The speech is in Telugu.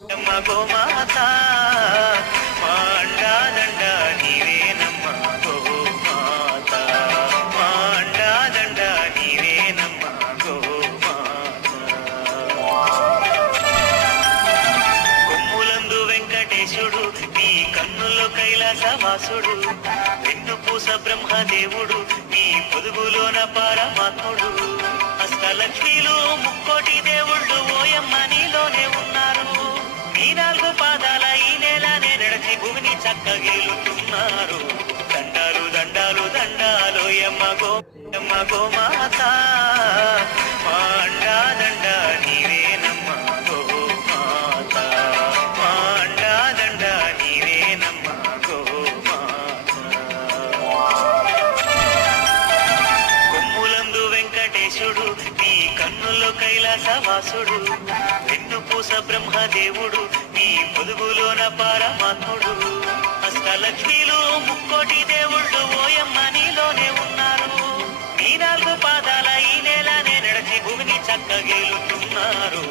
గోమాత మా అండా దండ నీవేనమ్మ గోమాత మా అండా దండ నీవేనమ్మ గోమాత కొమ్ములందు వెంకటేశుడు నీ కన్నుల్లో కైలాసవాసుడు వెన్నుపూస బ్రహ్మదేవుడు నీ పొదుగులోన పరమాత్ముడు అష్టలక్ష్మిలు ముక్కోటి దేవుళ్ళు ఓయమ్మ నీలోనే ఉన్నారు నీ నాలుగు పాదాల ఈ నేలనే నడిచి భూమిని చక్కగేలుతున్నారు దండాలు దండాలు దండాలు యమ్మ గోమాత మా అండా దండ నీవేనమ్మ గోమాత మా అండా దండ నీవేనమ్మ గోమాత కొమ్ములందు వెంకటేశుడు నీ కన్నుల్లో కైలాసవాసుడు వెన్నుపూస బ్రహ్మదేవుడు నీ పొదుగులోన పరమాత్ముడు అష్టలక్ష్మిలు ముక్కోటి దేవుళ్ళు ఓయమ్మ నీలోనే ఉన్నారు నీ నాలుగు పాదాల ఈ నేలనే నడిచి భూమిని చక్కగేలుతున్నారు